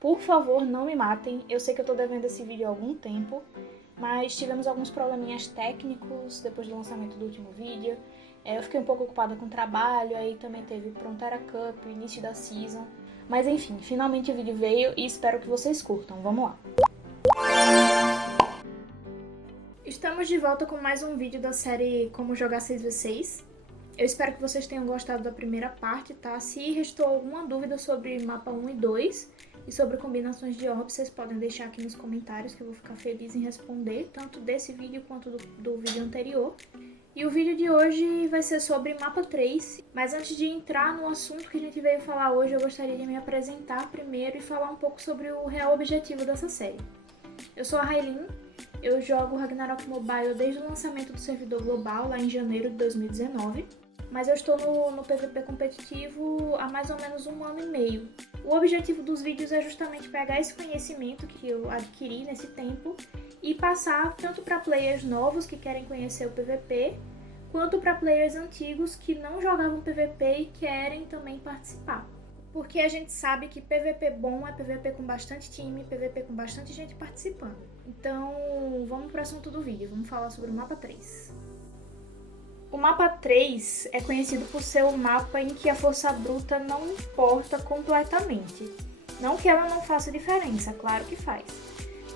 Por favor, não me matem, eu sei que eu tô devendo esse vídeo há algum tempo, mas tivemos alguns probleminhas técnicos depois do lançamento do último vídeo. Eu fiquei um pouco ocupada com o trabalho, aí também teve Frontera Cup, início da season. Mas enfim, finalmente o vídeo veio e espero que vocês curtam. Vamos lá! Estamos de volta com mais um vídeo da série Como Jogar 6v6. Eu espero que vocês tenham gostado da primeira parte, tá? Se restou alguma dúvida sobre mapa 1 e 2 e sobre combinações de orbs, vocês podem deixar aqui nos comentários que eu vou ficar feliz em responder, tanto desse vídeo quanto do vídeo anterior. E o vídeo de hoje vai ser sobre mapa 3, mas antes de entrar no assunto que a gente veio falar hoje, eu gostaria de me apresentar primeiro e falar um pouco sobre o real objetivo dessa série. Eu sou a Raylin, eu jogo Ragnarok Mobile desde o lançamento do servidor global, lá em janeiro de 2019, mas eu estou no PVP competitivo há mais ou menos 1 ano e meio. O objetivo dos vídeos é justamente pegar esse conhecimento que eu adquiri nesse tempo e passar tanto para players novos que querem conhecer o PVP, quanto para players antigos que não jogavam PVP e querem também participar. Porque a gente sabe que PVP bom é PVP com bastante time, PVP com bastante gente participando. Então, vamos para o assunto do vídeo, vamos falar sobre o mapa 3. O mapa 3 é conhecido por ser o mapa em que a força bruta não importa completamente. Não que ela não faça diferença, claro que faz.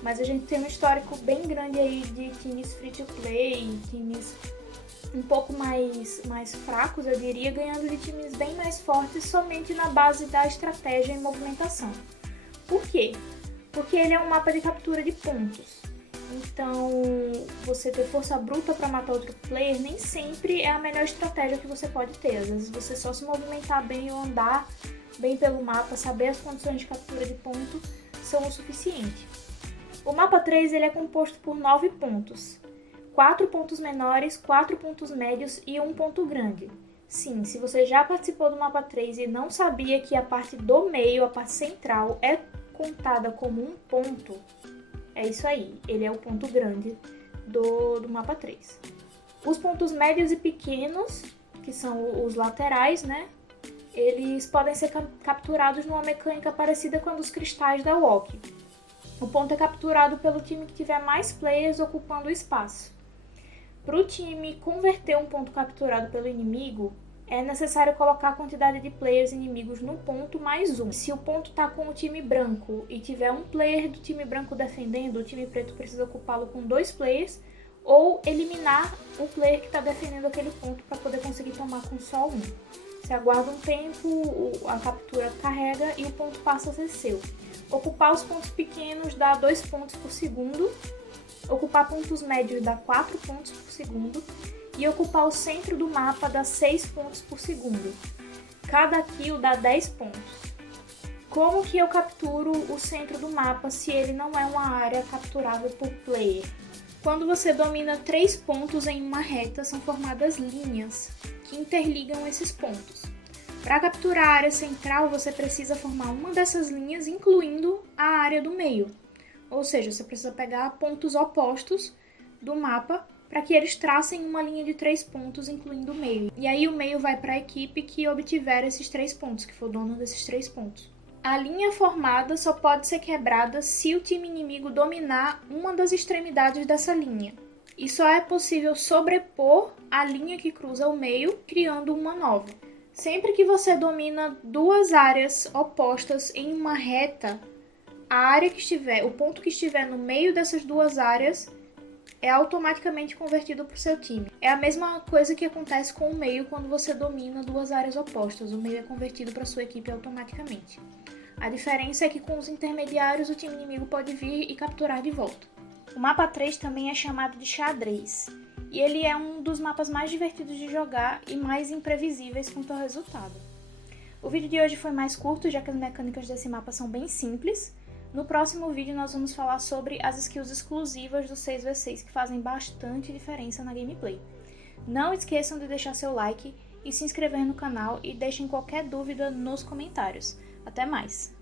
Mas a gente tem um histórico bem grande aí de times free-to-play, times um pouco mais fracos, eu diria, ganhando de times bem mais fortes somente na base da estratégia e movimentação. Por quê? Porque ele é um mapa de captura de pontos. Então, você ter força bruta para matar outro player nem sempre é a melhor estratégia que você pode ter. Às vezes você só se movimentar bem ou andar bem pelo mapa, saber as condições de captura de ponto são o suficiente. O mapa 3 ele é composto por 9 pontos. 4 pontos menores, 4 pontos médios e 1 ponto grande. Sim, se você já participou do mapa 3 e não sabia que a parte do meio, a parte central, é contada como um ponto, é isso aí, ele é o ponto grande do mapa 3. Os pontos médios e pequenos, que são os laterais, né? Eles podem ser capturados numa mecânica parecida com a dos cristais da Walk. O ponto é capturado pelo time que tiver mais players ocupando o espaço. Para o time converter um ponto capturado pelo inimigo, é necessário colocar a quantidade de players inimigos no ponto mais 1. Se o ponto está com o time branco e tiver um player do time branco defendendo, o time preto precisa ocupá-lo com 2 players ou eliminar o player que está defendendo aquele ponto para poder conseguir tomar com só 1. Você aguarda um tempo, a captura carrega e o ponto passa a ser seu. Ocupar os pontos pequenos dá 2 pontos por segundo, ocupar pontos médios dá 4 pontos por segundo e ocupar o centro do mapa dá 6 pontos por segundo. Cada kill dá 10 pontos. Como que eu capturo o centro do mapa se ele não é uma área capturável por player? Quando você domina 3 pontos em uma reta, são formadas linhas que interligam esses pontos. Para capturar a área central, você precisa formar uma dessas linhas, incluindo a área do meio. Ou seja, você precisa pegar pontos opostos do mapa para que eles tracem uma linha de 3 pontos, incluindo o meio. E aí o meio vai para a equipe que obtiver esses 3 pontos, que for dono desses 3 pontos. A linha formada só pode ser quebrada se o time inimigo dominar uma das extremidades dessa linha. E só é possível sobrepor a linha que cruza o meio, criando uma nova. Sempre que você domina 2 áreas opostas em uma reta, a área que estiver, o ponto que estiver no meio dessas 2 áreas é automaticamente convertido para o seu time. É a mesma coisa que acontece com o meio quando você domina 2 áreas opostas. O meio é convertido para sua equipe automaticamente. A diferença é que com os intermediários o time inimigo pode vir e capturar de volta. O mapa 3 também é chamado de xadrez. E ele é um dos mapas mais divertidos de jogar e mais imprevisíveis quanto ao resultado. O vídeo de hoje foi mais curto, já que as mecânicas desse mapa são bem simples. No próximo vídeo nós vamos falar sobre as skills exclusivas do 6v6 que fazem bastante diferença na gameplay. Não esqueçam de deixar seu like e se inscrever no canal e deixem qualquer dúvida nos comentários. Até mais!